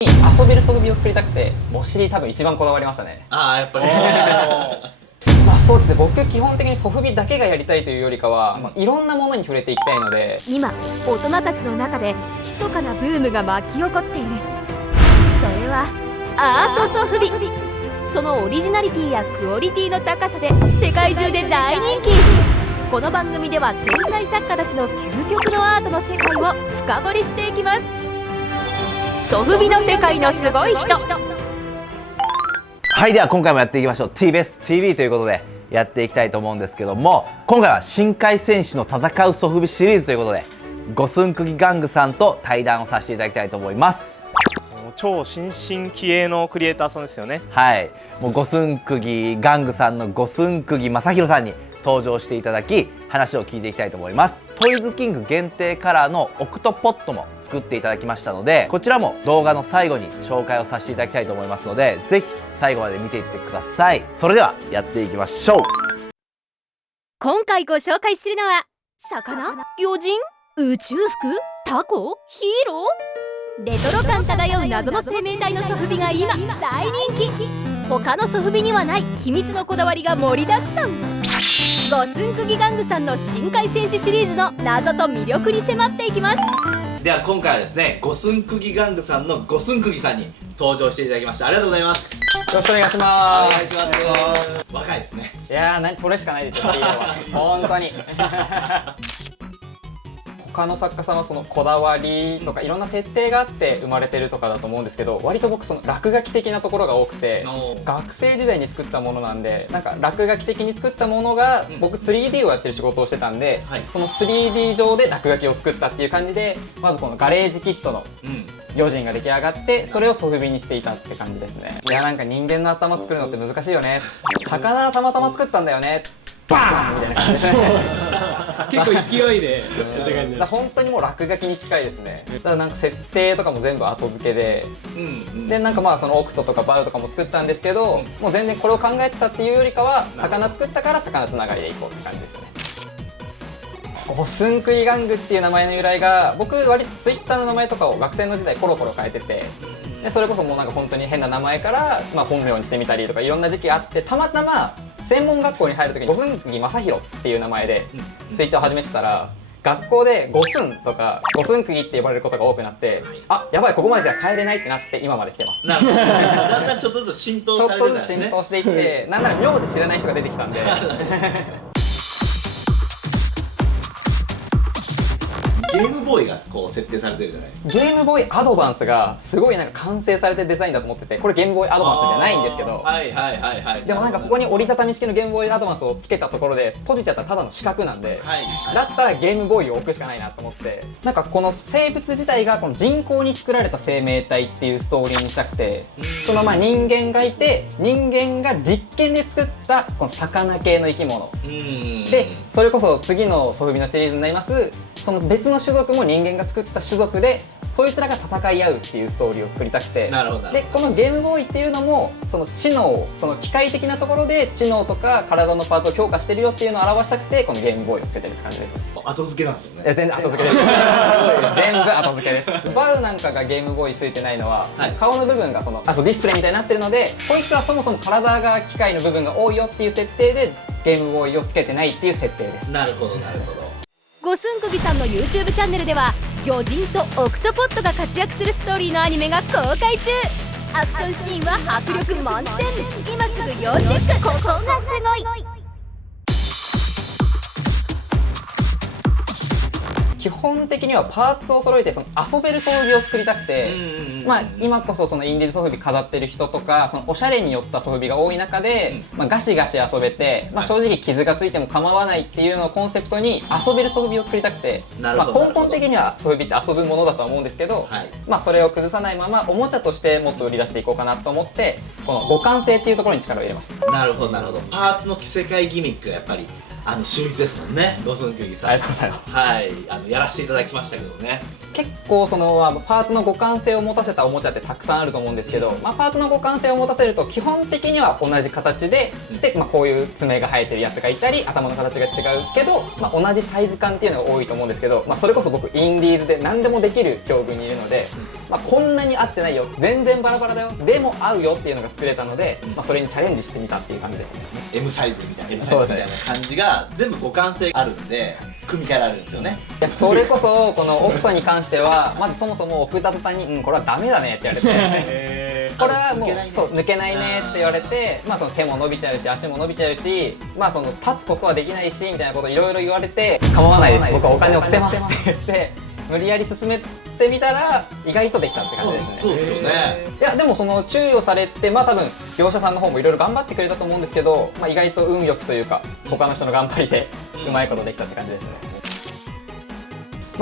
遊べる装備を作りたくて、お尻多分一番こだわりましたね。ああ、やっぱりまあそうですね、僕基本的にソフビだけがやりたいというよりかは、いろんなものに触れていきたいので。今大人たちの中で密かなブームが巻き起こっている。それはアートソフビ。そのオリジナリティやクオリティの高さで世界中で大人気。この番組では天才作家たちの究極のアートの世界を深掘りしていきます。ソフビの世界のすごい人。はい、では今回もやっていきましょう。 TBS TV ということでやっていきたいと思うんですけども、今回は深海戦士の戦うソフビシリーズということで、五寸釘玩具さんと対談をさせていただきたいと思います。超新進気鋭のクリエイターさんですよね。はい、もう五寸釘玩具さんの五寸釘正弘さんに登場していただき、話を聞いていきたいと思います。トイズキング限定カラーのオクトポットも作っていただきましたので、こちらも動画の最後に紹介をさせていただきたいと思いますので、ぜひ最後まで見ていってください。それではやっていきましょう。今回ご紹介するのは、魚、魚人、宇宙服、タコ、ヒーロー。レトロ感漂う謎の生命体のソフビが今大人気。他のソフビにはない秘密のこだわりが盛りだくさん。五寸釘玩具さんの深海戦士シリーズの謎と魅力に迫っていきます。では今回はですね、五寸釘玩具さんの五寸釘さんに登場していただきました。ありがとうございます。よろしくお願いします。お願いします。若いですね。いやー、それしかないですよ、ヒーローは。本当に。他の作家さんはそのこだわりとかいろんな設定があって生まれてるとかだと思うんですけど、割と僕その落書き的なところが多くて、学生時代に作ったものなんで、なんか落書き的に作ったものが、僕 3D をやってる仕事をしてたんで、その 3D 上で落書きを作ったっていう感じで、まずこのガレージキットの魚人が出来上がって、それをソフビにしていたって感じですね。いや、なんか人間の頭作るのって難しいよね。魚たまたま作ったんだよね、バーンみたいな感じですね。結構勢いでだ本当にもう落書きに近いですね。だからなんか設定とかも全部後付けで、でなんかまあそのオクトとかバウとかも作ったんですけど、もう全然これを考えてたっていうよりかは、魚作ったから魚つながりでいこうって感じですね。五寸釘玩具っていう名前の由来が、僕割とツイッターの名前とかを学生の時代コロコロ変えてて、でそれこそもうなんか本当に変な名前から、まあ、本名にしてみたりとかいろんな時期あって、たまたま専門学校に入る時に五寸釘正弘っていう名前でツイッターを始めてたら、学校で五寸とか五寸釘って呼ばれることが多くなって、あ、やばい、ここまでじゃ帰れないってなって今まで来てます。なるほど。だんだんちょっとずつ浸透ちょさっとずつれてたんですね。浸透していって、なんなら名字知らない人が出てきたんで。ゲームボーイがこう設定されてるじゃないですか。ゲームボーイアドバンスがすごいなんか完成されてるデザインだと思ってて、これゲームボーイアドバンスじゃないんですけど、はいはいはいはい。でもなんかここに折りたたみ式のゲームボーイアドバンスをつけたところで閉じちゃったらただの四角なんで、はいだったらゲームボーイを置くしかないなと思って、なんかこの生物自体がこの人工に作られた生命体っていうストーリーにしたくて、そのまあ人間がいて、人間が実験で作ったこの魚系の生き物で、それこそ次のソフビのシリーズになりますその別の種族も人間が作った種族で、そいつらが戦い合うっていうストーリーを作りたくて、なるほど。でこのゲームボーイっていうのもその知能、その機械的なところで知能とか体のパーツを強化してるよっていうのを表したくて、このゲームボーイをつけてるって感じです。後付けなんですよね。いや全然後付けです。全部後付けです。バウなんかがゲームボーイついてないのは、顔の部分がそうディスプレイみたいになってるので、こいつはそもそも体が機械の部分が多いよっていう設定でゲームボーイをつけてないっていう設定です。なるほどなるほど。五寸釘さんの YouTube チャンネルでは、魚人とオクトポットが活躍するストーリーのアニメが公開中。アクションシーンは迫力満点。今すぐ要チェック。ここがすごい。基本的にはパーツを揃えてその遊べる装備を作りたくて、まあ今こそそのインディーズソフビ飾ってる人とか、そのおしゃれに寄ったソフビが多い中で、まあガシガシ遊べて、まあ正直傷がついても構わないっていうのをコンセプトに遊べるソフビを作りたくて、まあ根本的にはソフビって遊ぶものだとは思うんですけど、まあそれを崩さないままおもちゃとしてもっと売り出していこうかなと思って、この互換性っていうところに力を入れました。なるほどなるほど。パーツの着せ替えギミックがやっぱり秀逸ですもんね、五寸釘さん。ありがとうございます。はい、やらせていただきましたけどね。結構そのパーツの互換性を持たせたおもちゃってたくさんあると思うんですけど、パーツの互換性を持たせると基本的には同じ形で、こういう爪が生えてるやつがいたり頭の形が違うけど、同じサイズ感っていうのが多いと思うんですけど、それこそ僕インディーズで何でもできる境遇にいるので、こんなに合ってないよ、全然バラバラだよ、でも合うよっていうのが作れたので、それにチャレンジしてみたっていう感じですね。 M サイズみたいな、そうですね、みたいな感じが全部互換性あるんで組み替えられるんですよね。いや、それこそこのオクトに関してはまずそもそも奥田さんに「これはダメだね」って言われてこれはもう抜けないねって言われて、その手も伸びちゃうし足も伸びちゃうし、その立つことはできないしみたいなこといろいろ言われて「構わないです、僕はお金を捨てます」って言って無理やり進めてみたら意外とできたって感じですね。そうですよね。いやでもその注意をされて、多分業者さんの方もいろいろ頑張ってくれたと思うんですけど、意外と運よくというか他の人の頑張りでうまいことできたって感じですね。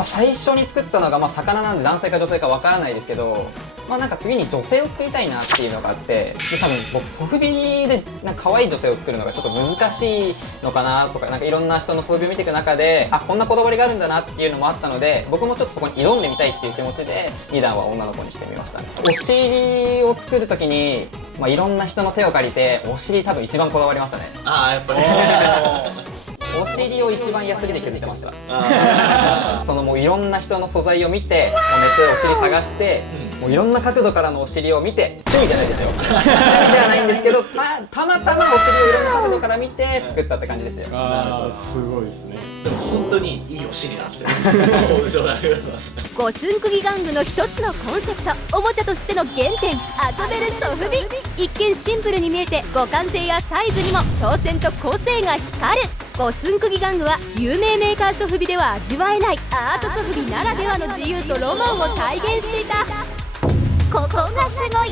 最初に作ったのが魚なんで男性か女性かわからないですけど、なんか次に女性を作りたいなっていうのがあって、で多分僕ソフビで可愛い女性を作るのがちょっと難しいのかなとか、いろんな人のソフビを見ていく中でこんなこだわりがあるんだなっていうのもあったので、僕もちょっとそこに挑んでみたいっていう気持ちで2段は女の子にしてみましたね。お尻を作る時に、いろんな人の手を借りてお尻多分一番こだわりましたね。やっぱりお尻を一番ヤスリで削ってました。そのもういろんな人の素材を見て、もうネットでお尻探して、もういろんな角度からのお尻を見て、趣味じゃないですよ。趣味じゃないんですけど、たまたまお尻をいろんな角度から見て作ったって感じですよ。すごいですね。でも本当にいいお尻なんですよ。五寸釘玩具の一つのコンセプト、おもちゃとしての原点、遊べるソフビ。一見シンプルに見えて互換性やサイズにも挑戦と個性が光る。五寸釘玩具は有名メーカーソフビでは味わえないアートソフビならではの自由とロマンを体現していた。ここがすごい。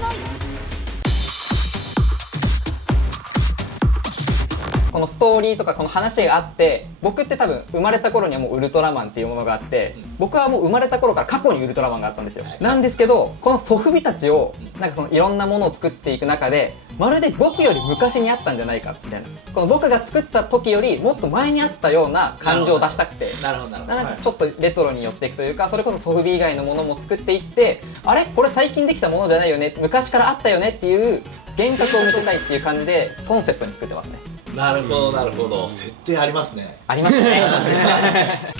このストーリーとかこの話があって、僕って多分生まれた頃にはもうウルトラマンっていうものがあって、僕はもう生まれた頃から過去にウルトラマンがあったんですよ。なんですけどこのソフビたちをそのいろんなものを作っていく中で、まるで僕より昔にあったんじゃないかみたいな、この僕が作った時よりもっと前にあったような感情を出したくて、なんかちょっとレトロに寄っていくというか、それこそソフビ以外のものも作っていって、あれこれ最近できたものじゃないよね、昔からあったよねっていう幻覚を見せたいっていう感じでコンセプトに作ってますね。なるほどなるほど、設定ありますね。ありますね。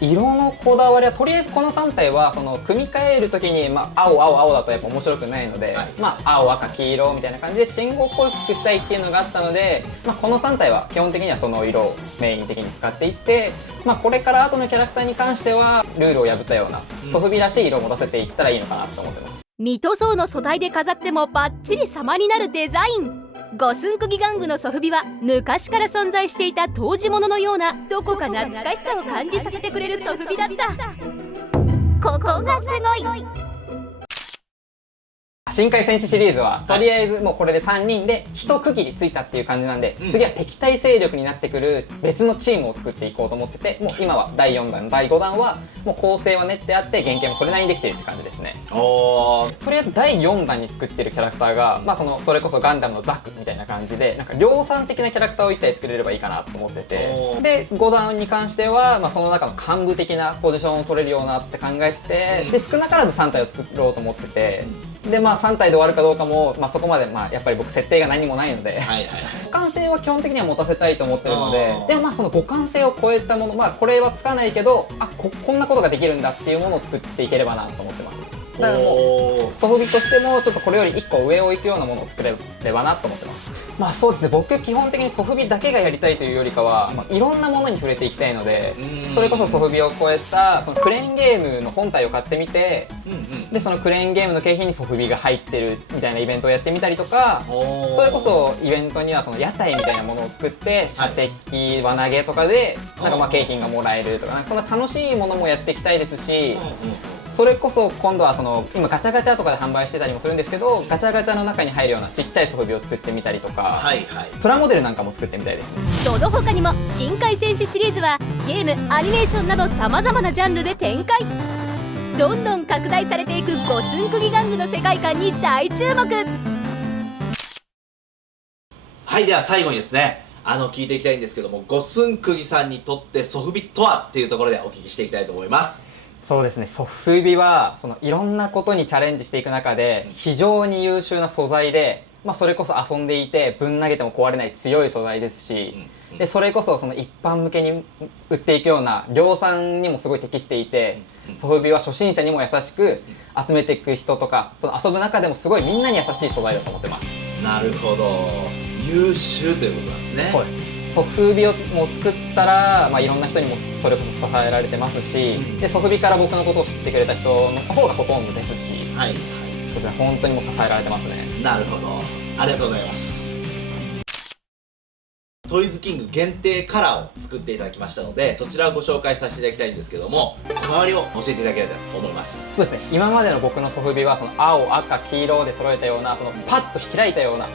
色のこだわりはとりあえずこの3体はその組み替える時に、青青青だとやっぱ面白くないので、青赤黄色みたいな感じで信号っぽくしたいっていうのがあったので、この3体は基本的にはその色をメイン的に使っていって、これから後のキャラクターに関してはルールを破ったようなソフビらしい色を持たせていったらいいのかなと思ってます。ミトソーの素材で飾ってもバッチリ様になるデザイン。五寸釘玩具のソフビは昔から存在していた当時物のようなどこか懐かしさを感じさせてくれるソフビだった。ここがすごい。深海戦士シリーズはとりあえずもうこれで3人で一区切りついたっていう感じなんで、次は敵対勢力になってくる別のチームを作っていこうと思ってて、もう今は第4弾第5弾はもう構成は練ってあって原型もそれなりにできてるって感じですね。とりあえず第4弾に作ってるキャラクターが、それこそガンダムのザクみたいな感じで、なんか量産的なキャラクターを1体作れればいいかなと思ってて、で5弾に関しては、その中の幹部的なポジションを取れるようなって考えてて、で少なからず3体を作ろうと思ってて、で3体で終わるかどうかも、そこまでやっぱり僕設定が何もないので、互換性は基本的には持たせたいと思ってるので、でもその互換性を超えたもの、これはつかないけどこんなことができるんだっていうものを作っていければなと思ってます。だからもうソフビとしてもちょっとこれより1個上を行くようなものを作れればなと思ってます。そうですね、僕基本的にソフビだけがやりたいというよりかは、いろんなものに触れていきたいので、それこそソフビを超えたそのクレーンゲームの本体を買ってみて、でそのクレーンゲームの景品にソフビが入ってるみたいなイベントをやってみたりとか、それこそイベントにはその屋台みたいなものを作って射的輪投げとかでなんか景品がもらえるとか、そんな楽しいものもやっていきたいですし、それこそ今度はその今ガチャガチャとかで販売してたりもするんですけど、ガチャガチャの中に入るようなちっちゃいソフビを作ってみたりとか、プラモデルなんかも作ってみたいです。その他にも深海戦士シリーズはゲーム、アニメーションなどさまざまなジャンルで展開。どんどん拡大されていく五寸釘玩具の世界観に大注目。はい、では最後にですね、聞いていきたいんですけども、五寸釘さんにとってソフビとはっていうところでお聞きしていきたいと思います。そうですね、ソフビはいろんなことにチャレンジしていく中で非常に優秀な素材で、それこそ遊んでいてぶん投げても壊れない強い素材ですし、でそれこそ一般向けに売っていくような量産にもすごい適していて、ソフビは初心者にも優しく集めていく人とか遊ぶ中でもすごいみんなに優しい素材だと思ってます。なるほど、優秀ということなんですね。そうです。ソフビをもう作ったら、いろんな人にもそれこそ支えられてますし、でソフビから僕のことを知ってくれた人の方がほとんどですし、はい、そうですね、本当にもう支えられてますね。なるほど、ありがとうございます。トイズキング限定カラーを作っていただきましたので、そちらをご紹介させていただきたいんですけども、こだわりを教えていただければと思います。そうですね、今までの僕のソフビは青、赤、黄色で揃えたようなパッと開いたような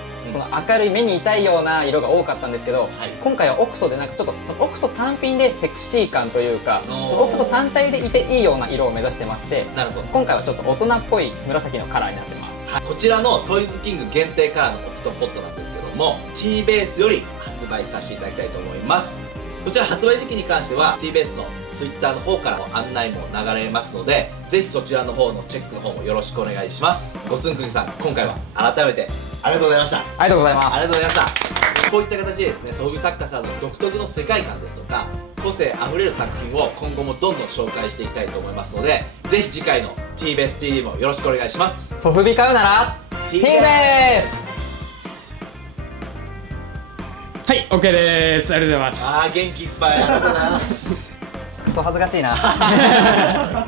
明るい目に痛いような色が多かったんですけど、今回はオクトでちょっとオクト単品でセクシー感というか、オクト単体でいていいような色を目指してまして、なるほど、今回はちょっと大人っぽい紫のカラーになってます。こちらのトイズキング限定カラーのオクトポットなんですけども、 T ベースより発売させていただきたいと思います。こちら発売時期に関しては T ベースの Twitter の方からの案内も流れますので、ぜひそちらの方のチェックの方もよろしくお願いします。五寸釘さん、今回は改めてありがとうございました。ありがとうございます。ありがとうございました。こういった形でですね、ソフビ作家さんの独特の世界観ですとか個性あふれる作品を今後もどんどん紹介していきたいと思いますので、ぜひ次回の T ベース TV もよろしくお願いします。ソフビ買うなら T ベース。はい、OK です。ありがとうございます。元気いっぱいありがとうございます。クソ恥ずかしいな。